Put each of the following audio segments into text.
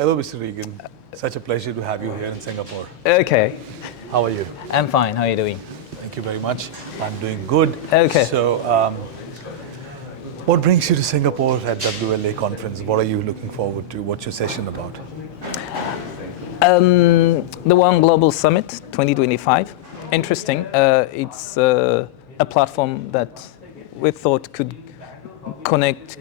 Hello, Mr. Reagan. Such a pleasure to have you here in Singapore. Okay. How are you? I'm fine. How are you doing? Thank you very much. I'm doing good. Okay. So, what brings you to Singapore at WLA conference? What are you looking forward to? What's your session about? The WONE Global Summit 2025. Interesting. It's a platform that we thought could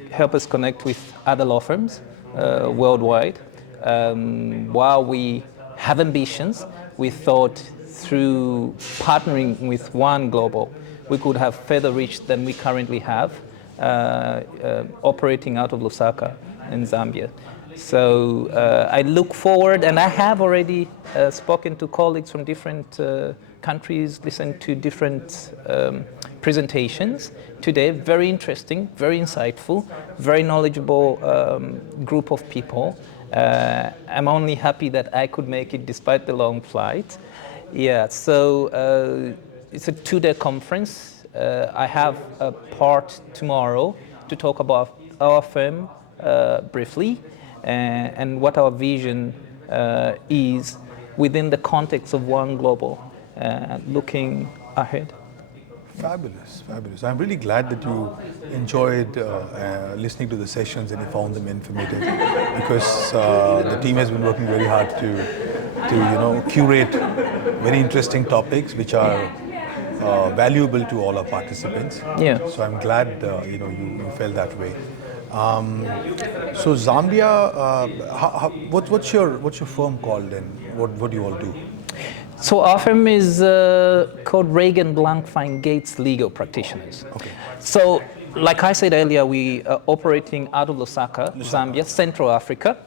help us connect with other law firms worldwide. While we have ambitions, we thought through partnering with WONE Global, we could have further reach than we currently have, operating out of Lusaka in Zambia. So I look forward, and I have already spoken to colleagues from different countries, listened to different presentations today. Very interesting, very insightful, very knowledgeable group of people. I'm only happy that I could make it despite the long flight. Yeah, so it's a 2-day conference. I have a part tomorrow to talk about our firm briefly and what our vision is within the context of WONE Global, looking ahead. Fabulous, fabulous. I'm really glad that you enjoyed listening to the sessions and you found them informative, because the team has been working very hard to curate very interesting topics which are valuable to all our participants. Yeah. So I'm glad you felt that way. So Zambia, what's your firm called, and what do you all do? So our firm is called Reagan Blankfein Gates Legal Practitioners. Okay. So, like I said earlier, we are operating out of Lusaka, Zambia, Central Africa.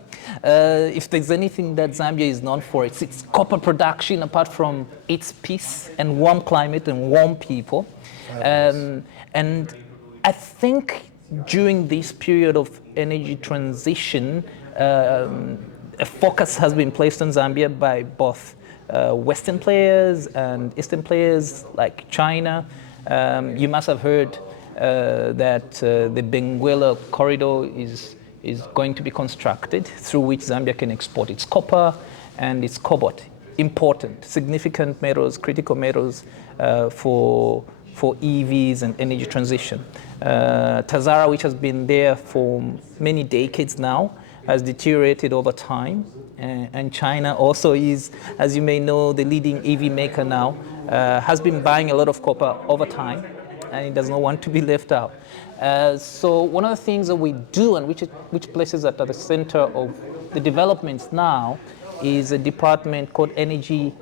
If there's anything that Zambia is known for, it's its copper production, apart from its peace and warm climate and warm people. And I think during this period of energy transition, a focus has been placed on Zambia by both Western players and Eastern players like China. You must have heard that the Benguela corridor is going to be constructed, through which Zambia can export its copper and its cobalt, important, significant metals, critical metals for EVs and energy transition. Tazara, which has been there for many decades now, has deteriorated over time. And China also is, as you may know, the leading EV maker now, has been buying a lot of copper over time, and it does not want to be left out. So one of the things that we do, and which places us at the center of the developments now, is a department called Energy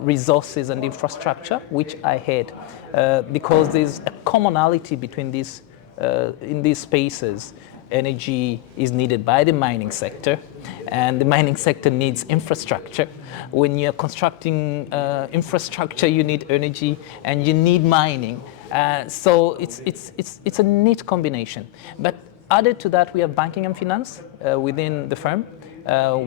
Resources and Infrastructure, which I head, because there's a commonality between these in these spaces. Energy is needed by the mining sector, and the mining sector needs infrastructure. When you're constructing infrastructure, you need energy and you need mining. So it's a neat combination. But added to that, we have banking and finance within the firm,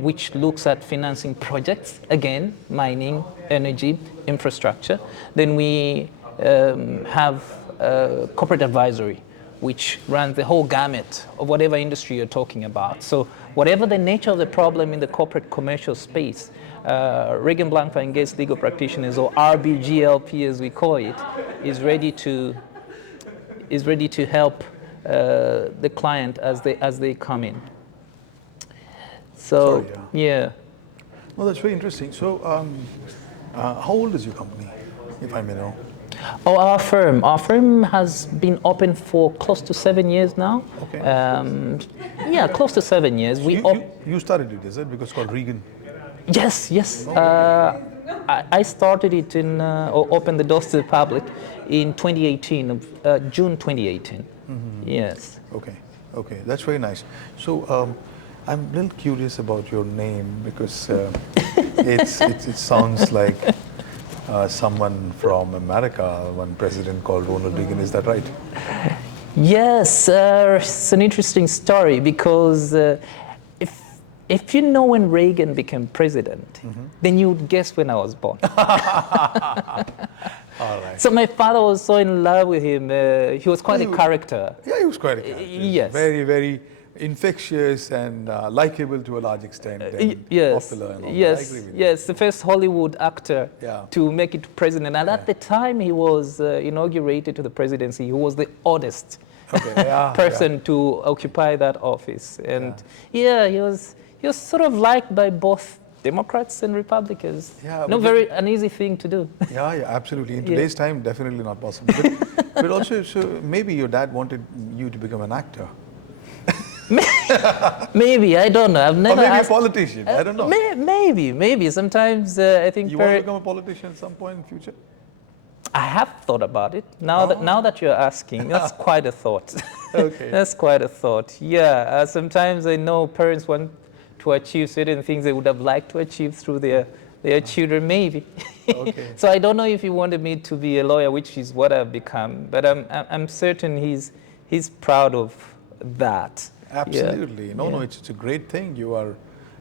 which looks at financing projects, again, mining, energy, infrastructure. Then we have corporate advisory, which runs the whole gamut of whatever industry you're talking about. So whatever the nature of the problem in the corporate commercial space, Reagan Blankfein Gates Legal Practitioners, or RBGLP as we call it, is ready to help the client as they come in. So, yeah. Well, that's very interesting. So how old is your company, if I may know? Oh, our firm has been open for close to 7 years now. Okay. Yeah, close to 7 years. You started it, is it? Because it's called Reagan. Yes. I started it or opened the doors to the public in 2018, June 2018. Mm-hmm. Yes. Okay, that's very nice. So I'm a little curious about your name, because it sounds like someone from America, one president called Ronald Reagan. Is that right? Yes, it's an interesting story, because if you know when Reagan became president, then you would guess when I was born. All right. So my father was so in love with him. He was quite a character. Yeah, he was quite a character. Yes. Very, very infectious and likable to a large extent, and yes, popular and all yes, that. I agree with yes. The first Hollywood actor to make it president, and at the time he was inaugurated to the presidency, he was the oddest person to occupy that office, and he was sort of liked by both Democrats and Republicans. Very an easy thing to do. Absolutely. In today's time, definitely not possible. But also, so maybe your dad wanted you to become an actor. Maybe, I don't know. I've never or maybe asked, a politician. I don't know. Maybe. Sometimes I think you want to become a politician at some point in the future. I have thought about it. Now that you're asking, that's quite a thought. Okay. That's quite a thought. Yeah. Sometimes I know parents want to achieve certain things they would have liked to achieve through their children, maybe. Okay. So I don't know if he wanted me to be a lawyer, which is what I've become, but I'm certain he's proud of that. Absolutely. No, it's a great thing.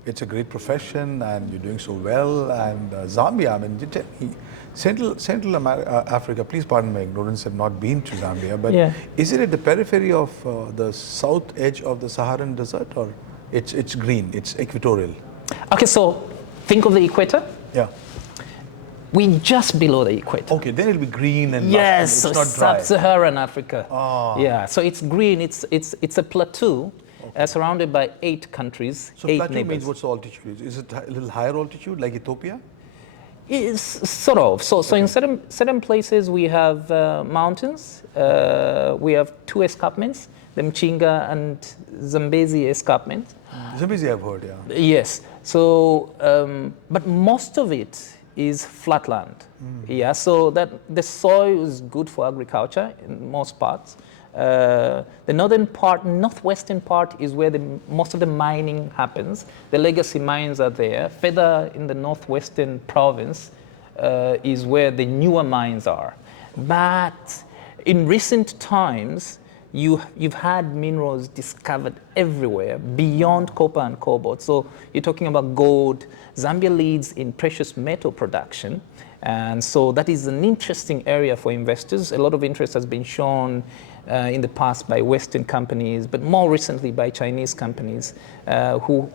It's a great profession, and you're doing so well. And Zambia, I mean, you tell me, Central Africa, please pardon my ignorance, I've not been to Zambia, but is it at the periphery of the south edge of the Saharan desert, or it's green, it's equatorial? Okay, so think of the equator. Yeah. We're just below the equator. Okay, then it'll be green and yes, it's not dry. Sub-Saharan Africa. Yeah, so it's green. It's a plateau surrounded by 8 countries. So 8 plateau neighbors. means what's the altitude? Is it a little higher altitude, like Ethiopia? It's sort of. So in certain places we have mountains. We have 2 escarpments, the Mchinga and Zambezi escarpment. Zambezi, I've heard, yeah. Yes. So, but most of it is flatland. Yeah, so that the soil is good for agriculture in most parts. The northwestern part is where most of the mining happens. The legacy mines are there. Further in the northwestern province is where the newer mines are. But in recent times, you've had minerals discovered everywhere beyond copper and cobalt. So you're talking about gold. Zambia leads in precious metal production. And so that is an interesting area for investors. A lot of interest has been shown in the past by Western companies, but more recently by Chinese companies who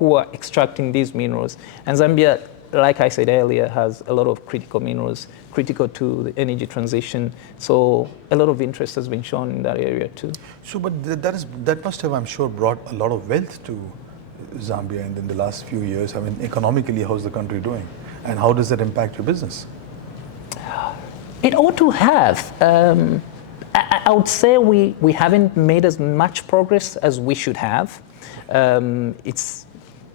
are extracting these minerals. And Zambia, like I said earlier, has a lot of critical minerals, critical to the energy transition. So a lot of interest has been shown in that area too. So, but that must have, I'm sure, brought a lot of wealth to Zambia in the last few years. I mean, economically, how's the country doing? And how does that impact your business? It ought to have. I would say we haven't made as much progress as we should have. It's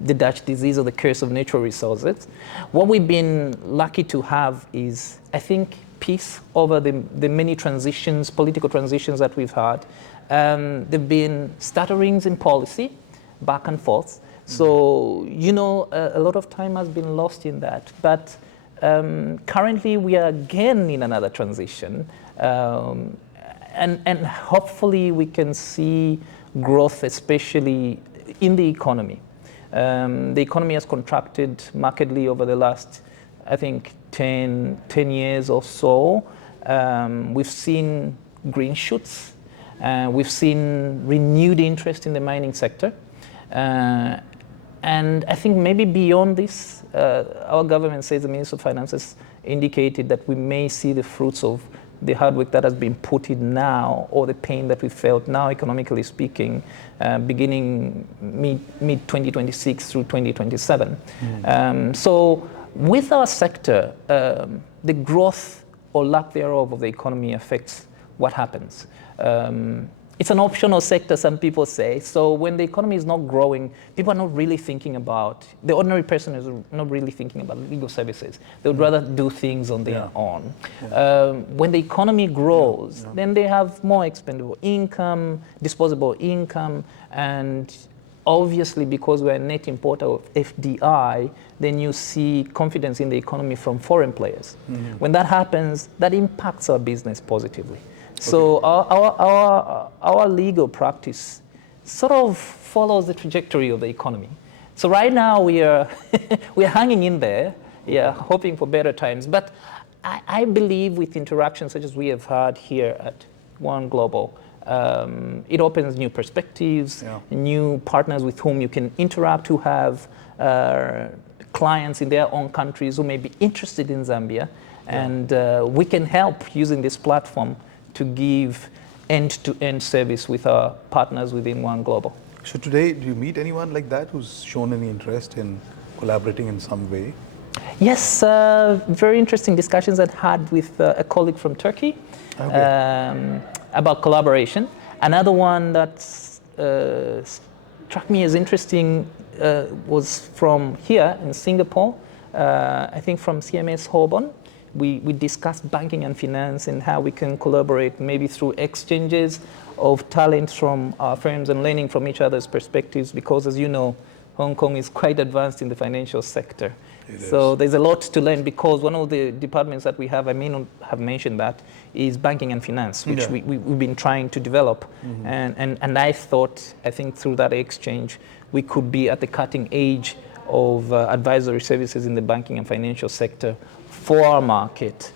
the Dutch disease or the curse of natural resources. What we've been lucky to have is, I think, peace over the many transitions, political transitions that we've had. There've been stutterings in policy, back and forth. So, a lot of time has been lost in that. But currently we are again in another transition. And hopefully we can see growth, especially in the economy. The economy has contracted markedly over the last, I think, 10 years or so. We've seen green shoots. We've seen renewed interest in the mining sector. And I think maybe beyond this, our government says, the Minister of Finance has indicated that we may see the fruits of the hard work that has been put in now, or the pain that we felt now, economically speaking, beginning mid-2026 through 2027. So with our sector, the growth or lack thereof of the economy affects what happens. It's an optional sector, some people say. So when the economy is not growing, people are not really thinking about, the ordinary person is not really thinking about legal services. They would rather do things on their own. When the economy grows, then they have more expendable income, disposable income, and obviously because we're a net importer of FDI, then you see confidence in the economy from foreign players. When that happens, that impacts our business positively. So our legal practice sort of follows the trajectory of the economy. So right now we're hanging in there, hoping for better times. But I believe with interactions such as we have had here at WONE Global, It opens new perspectives, new partners with whom you can interact, who have clients in their own countries who may be interested in Zambia. And we can help using this platform to give end-to-end service with our partners within WONE Global. So today, do you meet anyone like that who's shown any interest in collaborating in some way? Yes, very interesting discussions I had with a colleague from Turkey about collaboration. Another one that struck me as interesting was from here in Singapore, I think from CMS Holborn. We discussed banking and finance and how we can collaborate maybe through exchanges of talent from our firms and learning from each other's perspectives, because as you know, Hong Kong is quite advanced in the financial sector. So there's a lot to learn, because one of the departments that we have, I may not have mentioned that, is banking and finance, which we've been trying to develop. And I think through that exchange, we could be at the cutting edge of advisory services in the banking and financial sector for our market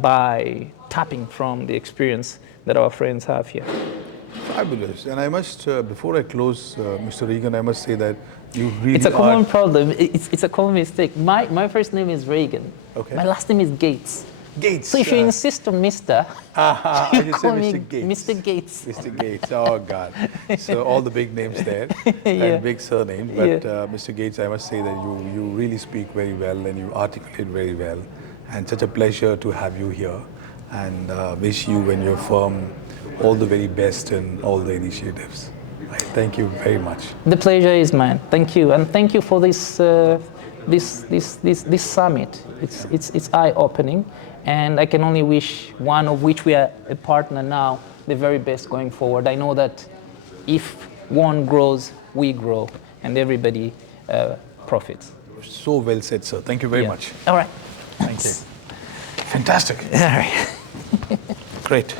by tapping from the experience that our friends have here. Fabulous. And I must, before I close, Mr. Reagan, I must say that you really It's a common problem. It's a common mistake. My first name is Reagan. Okay. My last name is Gates. Gates. So if you insist on Mr., you call me Mr. Gates. Mr. Gates. Mr. Gates. Oh, God. So all the big names there and big surnames. But Mr. Gates, I must say that you really speak very well and you articulate very well. And such a pleasure to have you here. And wish you and your firm all the very best in all the initiatives. Thank you very much. The pleasure is mine. Thank you, and thank you for this summit. It's eye-opening, and I can only wish WONE, of which we are a partner now, the very best going forward. I know that if WONE grows, we grow, and everybody profits. So well said, sir. Thank you very much. All right. Thank you. Fantastic. All right. Great.